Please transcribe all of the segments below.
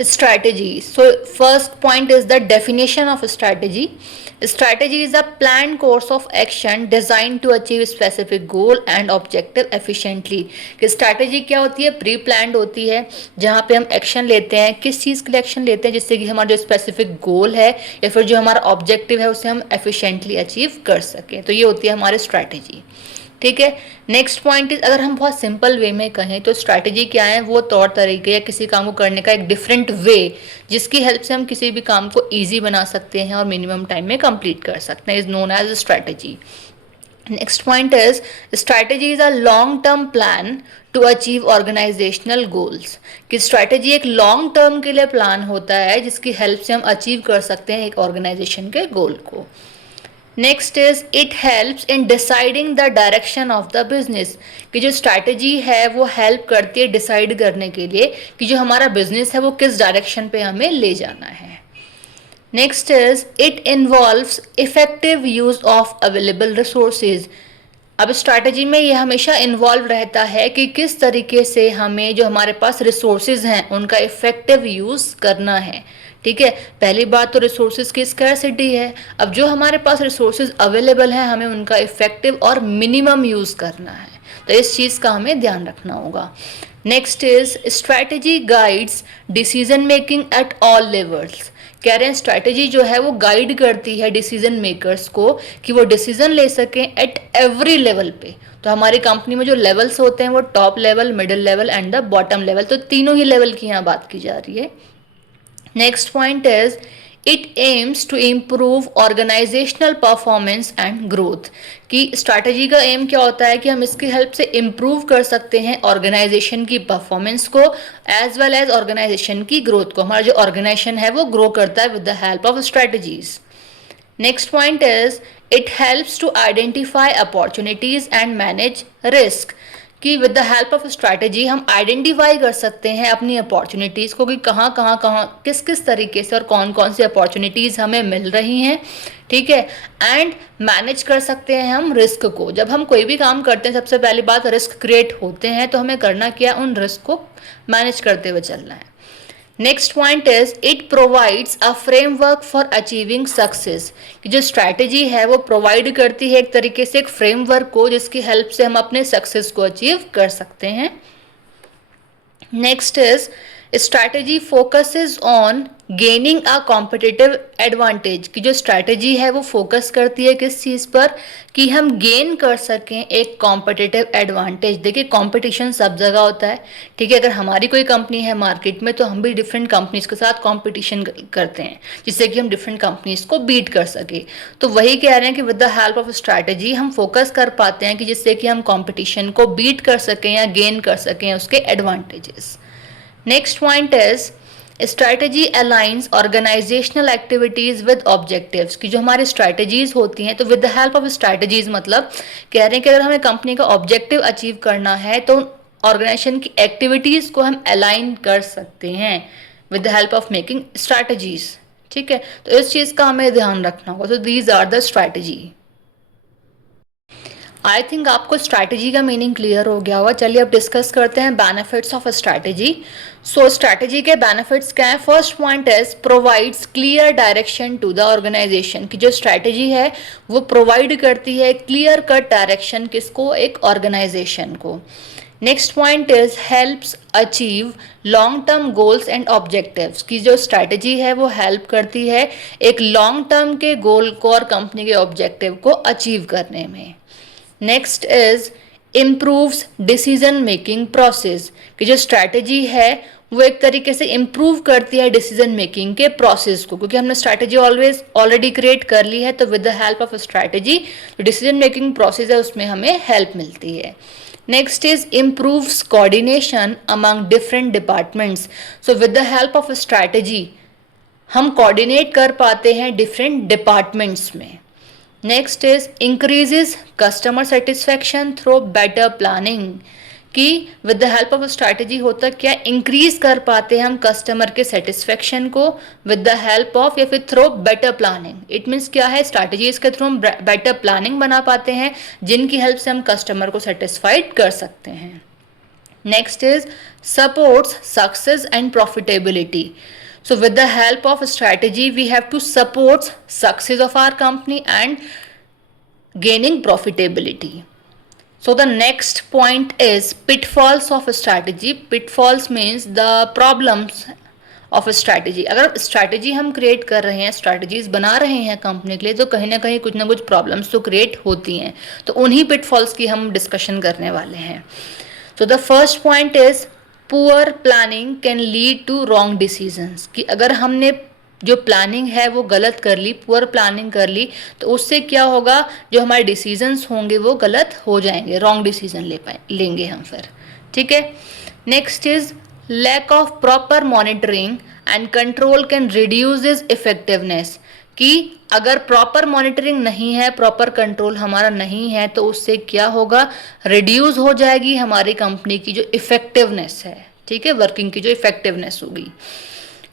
Strategy. So first point is the definition of strategy. Strategy is a planned course of action designed to achieve specific goal and objective efficiently. कि strategy क्या होती है? Pre planned होती है, जहाँ पे हम एक्शन लेते हैं, किस चीज़ के लिए एक्शन लेते हैं, जिससे कि हमारा जो स्पेसिफिक गोल है या फिर जो हमारा ऑब्जेक्टिव है उसे हम एफिशिएंटली अचीव कर सकें. तो ये होती है हमारी स्ट्रैटेजी. ठीक है. नेक्स्ट पॉइंट इज, अगर हम बहुत सिंपल वे में कहें तो स्ट्रैटेजी क्या है? वो तौर तरीके या किसी काम को करने का एक डिफरेंट वे, जिसकी हेल्प से हम किसी भी काम को ईजी बना सकते हैं और मिनिमम टाइम में कंप्लीट कर सकते हैं, is known as strategy. Next point is, strategy is a long term plan to achieve organizational goals. कि स्ट्रैटेजी एक लॉन्ग टर्म के लिए प्लान होता है जिसकी हेल्प से हम अचीव कर सकते हैं एक ऑर्गेनाइजेशन के गोल को. Next is, it helps in deciding the direction of the business. कि जो स्ट्रैटेजी है वो हेल्प करती है डिसाइड करने के लिए कि जो हमारा बिजनेस है वो किस डायरेक्शन पे हमें ले जाना है. Next is, it involves effective use of available resources. अब स्ट्रैटेजी में ये हमेशा इन्वॉल्व रहता है कि किस तरीके से हमें जो हमारे पास रिसोर्सेज हैं उनका इफेक्टिव यूज़ करना है. ठीक है. पहली बात तो रिसोर्सेज की स्कैरसिटी है. अब जो हमारे पास रिसोर्सेज अवेलेबल हैं हमें उनका इफेक्टिव और मिनिमम यूज़ करना है. तो इस चीज़ का हमें ध्यान रखना होगा. Next is, strategy guides decision making at all levels. कह रहे हैं स्ट्रैटेजी जो है वो गाइड करती है डिसीजन मेकर्स को कि वो डिसीजन ले सकें एट एवरी लेवल पे. तो हमारी कंपनी में जो लेवल्स होते हैं वो top level, middle level and the bottom level, तो तीनों ही लेवल की यहाँ बात की जा रही है. Next point is, it aims to improve organizational performance and growth. कि स्ट्रैटेजी का एम क्या होता है कि हम इसकी हेल्प से इम्प्रूव कर सकते हैं ऑर्गेनाइजेशन की परफॉर्मेंस को एज वेल एज ऑर्गेनाइजेशन की ग्रोथ को. हमारा जो ऑर्गेनाइजेशन है वो ग्रो करता है with the help of strategies. Next point is, it helps to identify opportunities and manage risk. कि with the help of strategy हम आइडेंटिफाई कर सकते हैं अपनी अपॉर्चुनिटीज़ को कि कहाँ किस किस तरीके से और कौन कौन सी अपॉर्चुनिटीज़ हमें मिल रही हैं. ठीक है. एंड मैनेज कर सकते हैं हम रिस्क को. जब हम कोई भी काम करते हैं सबसे पहली बात रिस्क क्रिएट होते हैं, तो हमें करना क्या, उन रिस्क को मैनेज करते हुए चलना है. Next point is, it provides a framework for achieving success. कि जो स्ट्रैटेजी है वो प्रोवाइड करती है एक तरीके से एक फ्रेमवर्क को जिसकी हेल्प से हम अपने सक्सेस को अचीव कर सकते हैं. Next is, strategy focuses on gaining a competitive advantage. की जो स्ट्रैटेजी है वो फोकस करती है किस चीज़ पर, कि हम गेन कर सकें एक कॉम्पिटिटिव एडवांटेज. देखिए कंपटीशन सब जगह होता है. ठीक है. अगर हमारी कोई कंपनी है मार्केट में तो हम भी डिफरेंट कंपनीज के साथ कंपटीशन करते हैं जिससे कि हम डिफरेंट कंपनीज को बीट कर सके. तो वही कह रहे हैं कि with the help of strategy हम फोकस कर पाते हैं कि जिससे कि हम कंपटीशन को बीट कर सकें या गेन कर सकें उसके advantages. Next point is, strategy aligns organizational activities with objectives. की जो हमारी स्ट्रैटेजीज होती हैं तो with the help of strategies मतलब कह रहे हैं कि अगर हमें कंपनी का ऑब्जेक्टिव अचीव करना है तो ऑर्गेनाइजेशन की एक्टिविटीज को हम अलाइन कर सकते हैं with the help of making strategies. ठीक है. तो इस चीज का हमें ध्यान रखना होगा. So these are the strategy. I think आपको स्ट्रैटेजी का मीनिंग क्लियर हो गया होगा. चलिए अब डिस्कस करते हैं benefits of strategy. So strategy के बेनिफिट्स क्या है? First point is, provides clear direction to the organization. की जो स्ट्रैटेजी है वो प्रोवाइड करती है क्लियर कट डायरेक्शन किसको, एक ऑर्गेनाइजेशन को. Next point is, helps achieve long term goals and objectives. की जो स्ट्रैटेजी है वो हेल्प करती है एक लॉन्ग टर्म के गोल को और कंपनी के ऑब्जेक्टिव को अचीव करने में. Next is, improves decision making process. कि जो स्ट्रैटेजी है वो एक तरीके से इम्प्रूव करती है डिसीजन मेकिंग के प्रोसेस को, क्योंकि हमने स्ट्रैटेजी ऑलरेडी क्रिएट कर ली है. तो with the help of strategy जो डिसीजन मेकिंग प्रोसेस है उसमें हमें हेल्प मिलती है. Next is, improves coordination among different departments. So with the help of strategy हम कोऑर्डिनेट कर पाते हैं डिफरेंट डिपार्टमेंट्स में. Next is, increases customer satisfaction through better planning. कि with the help of strategy होता क्या, इंक्रीज कर पाते हैं हम कस्टमर के सेटिस्फैक्शन को विद द हेल्प ऑफ या फिर through better planning. It means क्या है, स्ट्रैटेजीज के थ्रू हम बेटर प्लानिंग बना पाते हैं जिनकी हेल्प से हम कस्टमर को सेटिस्फाइड कर सकते हैं. Next is supports success and profitability. So with the help of strategy, we have to support success of our company and gaining profitability. So the next point is pitfalls of a strategy. Pitfalls means the problems of strategy. अगर strategy हम create कर रहे हैं, strategies बना रहे हैं company के लिए, तो कहीं ना कुछ प्रॉब्लम्स तो क्रिएट होती हैं. तो उन्हीं पिटफॉल्स की हम डिस्कशन करने वाले हैं. So the first point is poor planning can lead to wrong decisions. कि अगर हमने जो प्लानिंग है वो गलत कर ली, पुअर प्लानिंग कर ली, तो उससे क्या होगा, जो हमारे डिसीजंस होंगे वो गलत हो जाएंगे, रॉन्ग डिसीजन लेंगे हम फिर. ठीक है. Next is lack of proper monitoring and control can reduce is effectiveness. कि अगर प्रॉपर मॉनिटरिंग नहीं है, प्रॉपर कंट्रोल हमारा नहीं है, तो उससे क्या होगा, रिड्यूस हो जाएगी हमारी कंपनी की जो इफेक्टिवनेस है. ठीक है, वर्किंग की जो इफेक्टिवनेस होगी.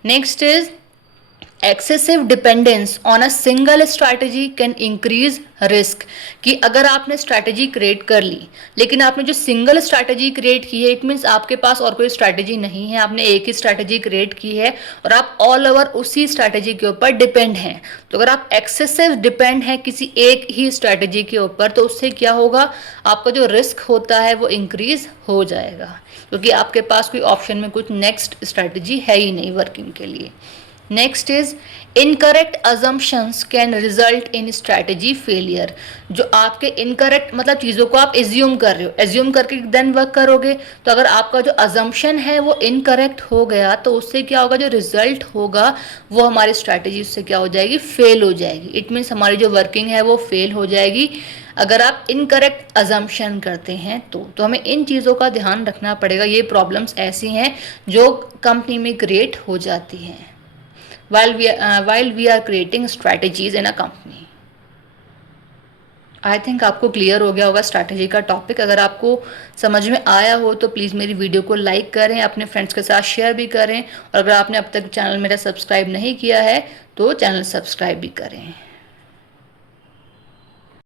Next is excessive dependence on a single strategy can increase risk. कि अगर आपने स्ट्रैटेजी क्रिएट कर ली, लेकिन आपने जो सिंगल स्ट्रैटेजी क्रिएट की है, इट मीन्स आपके पास और कोई स्ट्रैटेजी नहीं है, आपने एक ही स्ट्रैटेजी क्रिएट की है और आप ऑल ओवर उसी स्ट्रैटेजी के ऊपर डिपेंड हैं. तो अगर आप एक्सेसिव डिपेंड हैं किसी एक ही स्ट्रैटेजी के ऊपर, तो उससे क्या होगा, आपका जो रिस्क होता है वो इंक्रीज हो जाएगा, क्योंकि आपके पास कोई ऑप्शन में कुछ नेक्स्ट स्ट्रैटेजी है ही नहीं वर्किंग के लिए. Next is incorrect assumptions can result in strategy failure. जो आपके इनकरेक्ट मतलब चीज़ों को आप एज्यूम कर रहे हो, एज्यूम करके देन वर्क करोगे, तो अगर आपका जो अजम्पशन है वो इनकरेक्ट हो गया, तो उससे क्या होगा, जो रिजल्ट होगा वो हमारी स्ट्रैटेजी उससे क्या हो जाएगी, फेल हो जाएगी. इट मीन्स हमारी जो वर्किंग है वो फेल हो जाएगी अगर आप इनकरेक्ट अजम्पशन करते हैं. तो हमें इन चीज़ों का ध्यान रखना पड़ेगा. ये प्रॉब्लम्स ऐसी हैं जो कंपनी में क्रिएट हो जाती हैं while we are creating strategies in a company. I think आपको क्लियर हो गया होगा स्ट्रैटेजी का टॉपिक. अगर आपको समझ में आया हो तो प्लीज़ मेरी वीडियो को लाइक करें, अपने फ्रेंड्स के साथ शेयर भी करें, और अगर आपने अब तक चैनल मेरा सब्सक्राइब नहीं किया है तो चैनल सब्सक्राइब भी करें.